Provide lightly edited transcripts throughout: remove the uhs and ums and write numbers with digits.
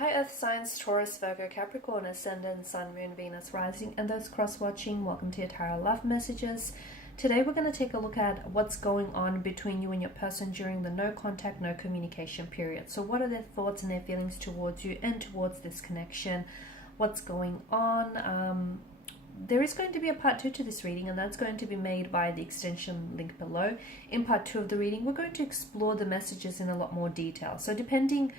Hi Earth Signs, Taurus, Virgo, Capricorn, Ascendant, Sun, Moon, Venus, Rising, and those cross-watching. Welcome to your Tarot Love Messages. Today we're going to take a look at what's going on between you and your person during the no contact, no communication period. So what are their thoughts and their feelings towards you and towards this connection? What's going on? There is going to be a part 2 to this reading, and that's going to be made by the extension link below. In part 2 of the reading, we're going to explore the messages in a lot more detail. So depending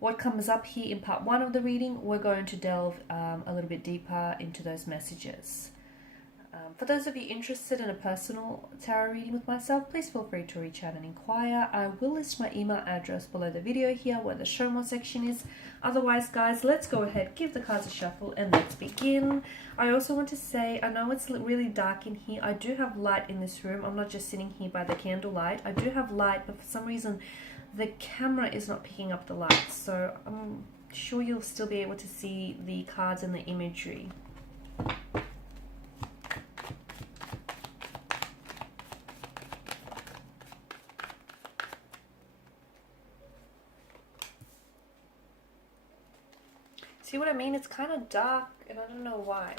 what comes up here in part 1 of the reading, we're going to delve a little bit deeper into those messages. For those of you interested in a personal tarot reading with myself, please feel free to reach out and inquire. I will list my email address below the video here where the show more section is. Otherwise, guys, let's go ahead, give the cards a shuffle, and let's begin. I also want to say, I know it's really dark in here. I do have light in this room. I'm not just sitting here by the candlelight. I do have light, but for some reason, the camera is not picking up the light. So I'm sure you'll still be able to see the cards and the imagery. See what I mean? It's kind of dark and I don't know why.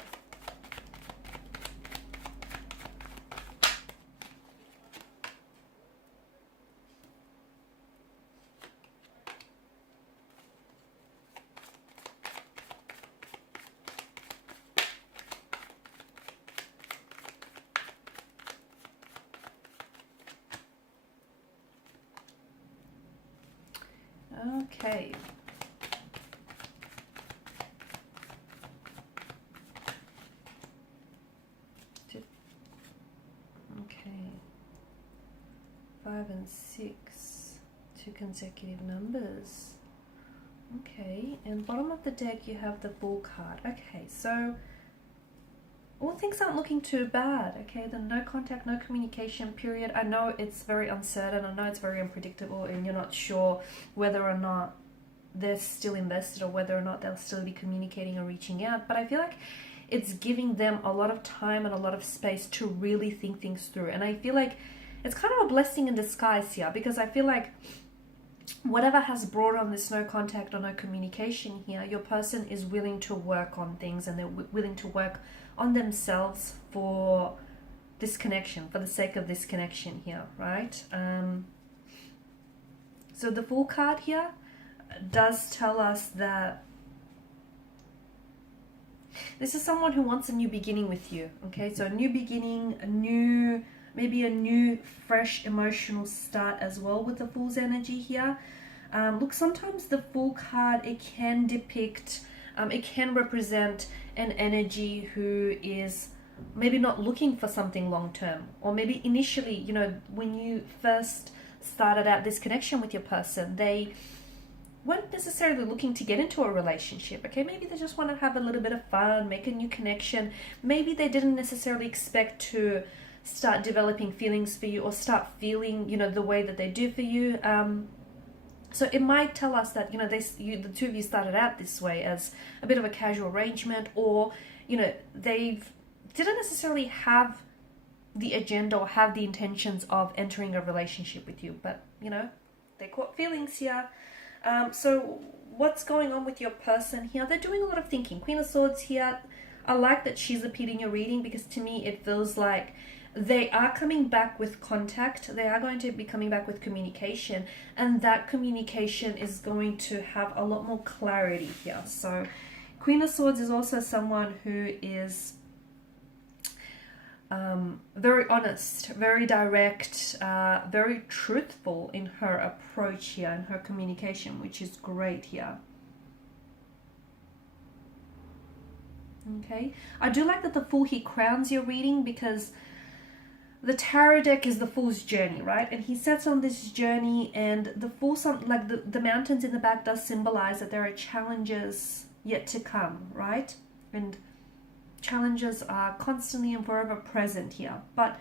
Okay. Okay. 5 and 6. 2 consecutive numbers. Okay. And bottom of the deck you have the Fool card. Okay, so all things aren't looking too bad. Okay, the no contact, no communication period. I know it's very uncertain. I know it's very unpredictable and you're not sure whether or not they're still invested or whether or not they'll still be communicating or reaching out. But I feel like it's giving them a lot of time and a lot of space to really think things through. And I feel like it's kind of a blessing in disguise here, because I feel like whatever has brought on this no contact or no communication here, your person is willing to work on things and they're willing to work on themselves for this connection, for the sake of this connection here, right? So the Fool card here does tell us that this is someone who wants a new beginning with you, okay? So a new beginning, maybe a new, fresh emotional start as well with the Fool's energy here. Look, sometimes the Fool card, it can depict, it can represent an energy who is maybe not looking for something long-term, or maybe initially, you know, when you first started out this connection with your person, they weren't necessarily looking to get into a relationship, okay? Maybe they just want to have a little bit of fun, make a new connection. Maybe they didn't necessarily expect to start developing feelings for you or start feeling, you know, the way that they do for you. So it might tell us that, you know, the two of you started out this way as a bit of a casual arrangement, or, you know, they didn't necessarily have the agenda or have the intentions of entering a relationship with you, but, you know, they caught feelings here. So what's going on with your person here? They're doing a lot of thinking. Queen of Swords here. I like that she's appeared in your reading, because to me it feels like they are coming back with contact. They are going to be coming back with communication, and that communication is going to have a lot more clarity here. So Queen of Swords is also someone who is very honest, very direct, very truthful in her approach here and her communication, which is great here. Okay, I do like that the Fool here crowns your reading, because the tarot deck is the Fool's Journey, right? And he sets on this journey, and the Fool, like the mountains in the back, does symbolize that there are challenges yet to come, right? And challenges are constantly and forever present here. But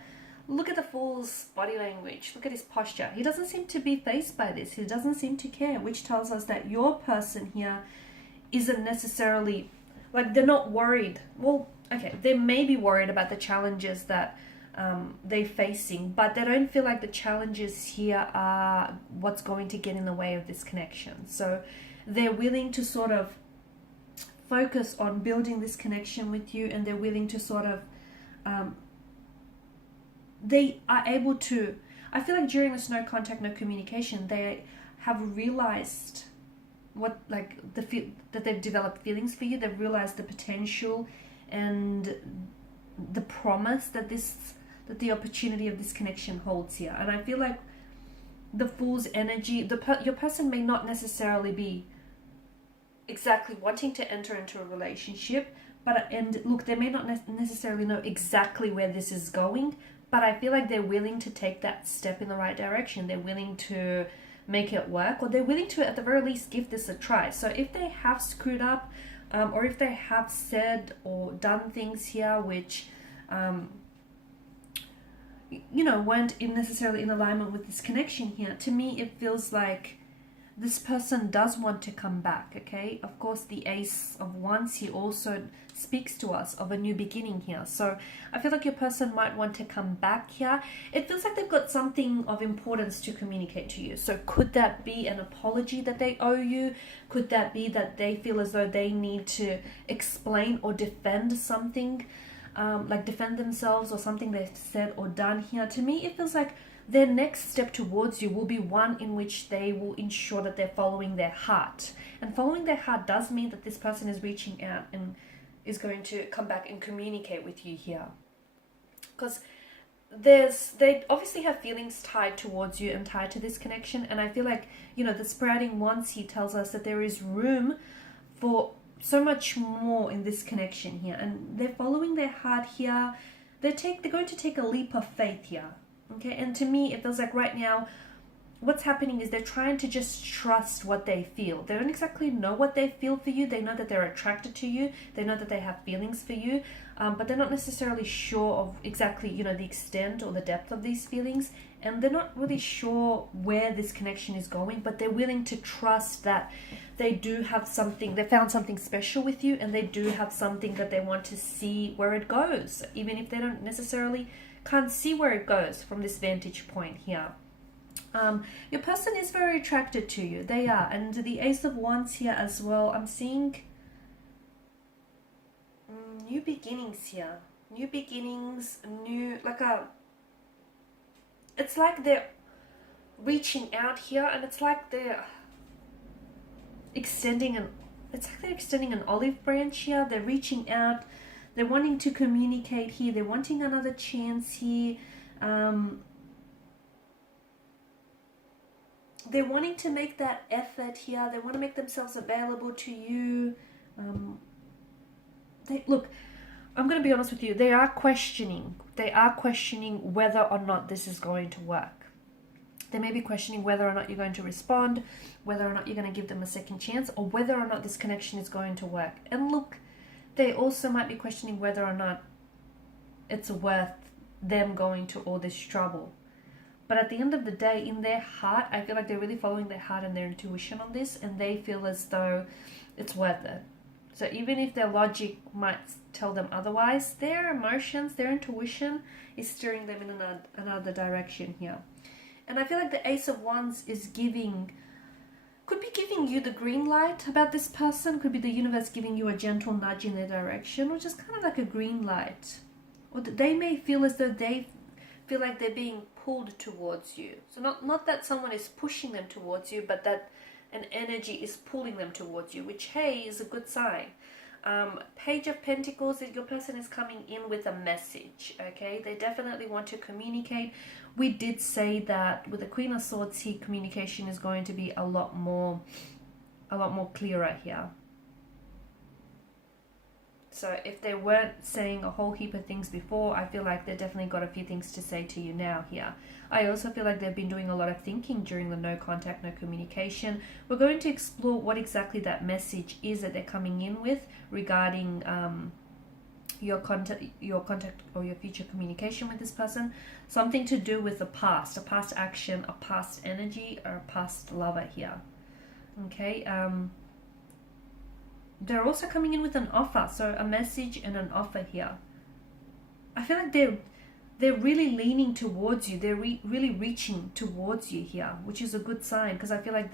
look at the Fool's body language. Look at his posture. He doesn't seem to be fazed by this. He doesn't seem to care, which tells us that your person here isn't necessarily, like, they're not worried. Well, okay, they may be worried about the challenges that they're facing, but they don't feel like the challenges here are what's going to get in the way of this connection. So they're willing to sort of focus on building this connection with you, and they're willing to sort of they are able to, I feel like during this no contact, no communication, they have realized what, like, that they've developed feelings for you. They've realized the potential and the promise that the opportunity of this connection holds here. And I feel like the Fool's energy, your person may not necessarily be exactly wanting to enter into a relationship, and look, they may not necessarily know exactly where this is going, but I feel like they're willing to take that step in the right direction. They're willing to make it work, or they're willing to at the very least give this a try. So if they have screwed up, or if they have said or done things here which weren't necessarily in alignment with this connection here, to me it feels like this person does want to come back, okay? Of course, the Ace of Wands here also speaks to us of a new beginning here. So I feel like your person might want to come back here. It feels like they've got something of importance to communicate to you. So could that be an apology that they owe you? Could that be that they feel as though they need to explain or defend something, like defend themselves or something they've said or done here? To me, it feels like their next step towards you will be one in which they will ensure that they're following their heart. And following their heart does mean that this person is reaching out and is going to come back and communicate with you here. Because they obviously have feelings tied towards you and tied to this connection. And I feel like, the sprouting Wands here tells us that there is room for so much more in this connection here. And they're following their heart here. They're going to take a leap of faith here. Okay, and to me, it feels like right now, what's happening is they're trying to just trust what they feel. They don't exactly know what they feel for you. They know that they're attracted to you. They know that they have feelings for you, but they're not necessarily sure of exactly, the extent or the depth of these feelings. And they're not really sure where this connection is going, but they're willing to trust that they do have something, they found something special with you, and they do have something that they want to see where it goes, even if they don't necessarily can't see where it goes from this vantage point here. Your person is very attracted to you. They are. And the Ace of Wands here as well. I'm seeing new beginnings here. New beginnings, it's like they're reaching out here, and it's like they're extending an olive branch here. They're reaching out. They're wanting to communicate here. They're wanting another chance here. They're wanting to make that effort here. They want to make themselves available to you. Look, I'm going to be honest with you. They are questioning. Whether or not this is going to work. They may be questioning whether or not you're going to respond, whether or not you're going to give them a second chance, or whether or not this connection is going to work. And look, they also might be questioning whether or not it's worth them going to all this trouble. But at the end of the day, in their heart, I feel like they're really following their heart and their intuition on this, and they feel as though it's worth it. So even if their logic might tell them otherwise, their emotions, their intuition is steering them in another direction here. And I feel like the Ace of Wands could be giving you the green light about this person. Could be the universe giving you a gentle nudge in their direction, or just kind of like a green light. Or they may feel as though they feel like they're being pulled towards you. So not that someone is pushing them towards you, but that an energy is pulling them towards you, which, hey, is a good sign. Page of Pentacles, that your person is coming in with a message, okay? They definitely want to communicate. We did say that with the Queen of Swords here, communication is going to be a lot more clearer here. So if they weren't saying a whole heap of things before, I feel like they've definitely got a few things to say to you now here. I also feel like they've been doing a lot of thinking during the no contact, no communication. We're going to explore what exactly that message is that they're coming in with regarding your contact or your future communication with this person. Something to do with the past, a past action, a past energy, or a past lover here. Okay. They're also coming in with an offer, so a message and an offer here. I feel like they're really leaning towards you. They're really reaching towards you here, which is a good sign, because I feel like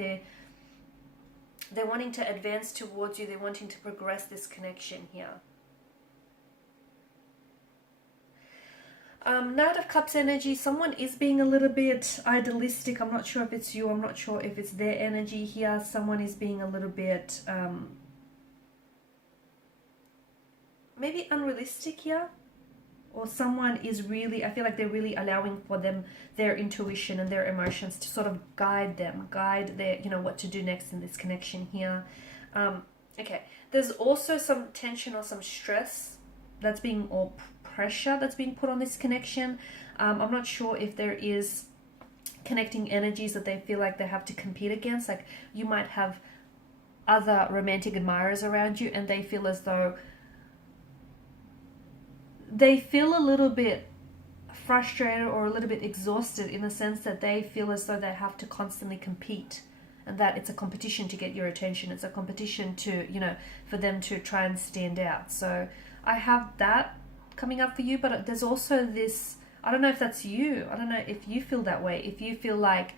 They're wanting to advance towards you. They're wanting to progress this connection here. Knight of Cups energy, someone is being a little bit idealistic. I'm not sure if it's you. I'm not sure if it's their energy here. Someone is being a little bit maybe unrealistic here. Or someone is really, I feel like they're really allowing for their intuition and their emotions to sort of guide their, you know, what to do next in this connection here. Okay, there's also some tension or some stress that's being, or pressure that's being put on this connection. I'm not sure if there is connecting energies that they feel like they have to compete against. Like you might have other romantic admirers around you and they feel as though they feel a little bit frustrated or a little bit exhausted in the sense that they feel as though they have to constantly compete, and that it's a competition to get your attention. It's a competition to, you know, for them to try and stand out. So I have that coming up for you, but there's also this, I don't know if that's you. I don't know if you feel that way. If you feel like,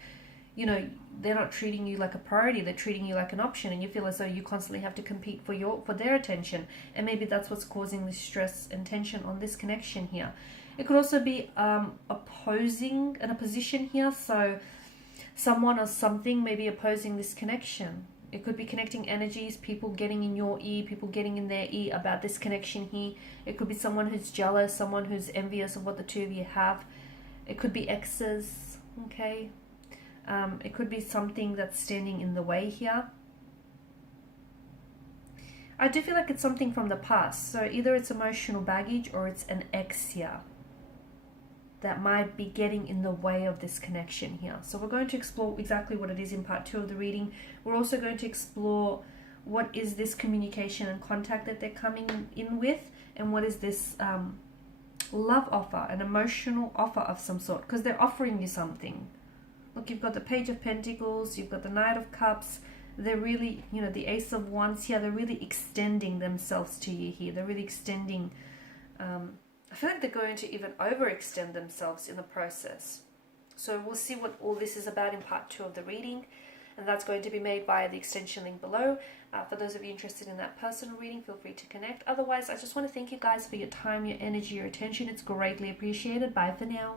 you know, they're not treating you like a priority, they're treating you like an option, and you feel as though you constantly have to compete for their attention, and maybe that's what's causing this stress and tension on this connection here. It could also be opposing in a position here, so someone or something may be opposing this connection. It could be connecting energies, people getting in your ear, people getting in their ear about this connection here. It could be someone who's jealous, someone who's envious of what the two of you have. It could be exes, okay? It could be something that's standing in the way here. I do feel like it's something from the past. So either it's emotional baggage or it's an ex here that might be getting in the way of this connection here. So we're going to explore exactly what it is in part 2 of the reading. We're also going to explore what is this communication and contact that they're coming in with, and what is this love offer, an emotional offer of some sort, because they're offering you something. Look, you've got the Page of Pentacles, you've got the Knight of Cups. They're really, you know, the Ace of Wands here, they're really extending themselves to you here. They're really extending, I feel like they're going to even overextend themselves in the process. So we'll see what all this is about in part 2 of the reading, and that's going to be made via the extension link below. For those of you interested in that personal reading, feel free to connect. Otherwise, I just want to thank you guys for your time, your energy, your attention. It's greatly appreciated. Bye for now.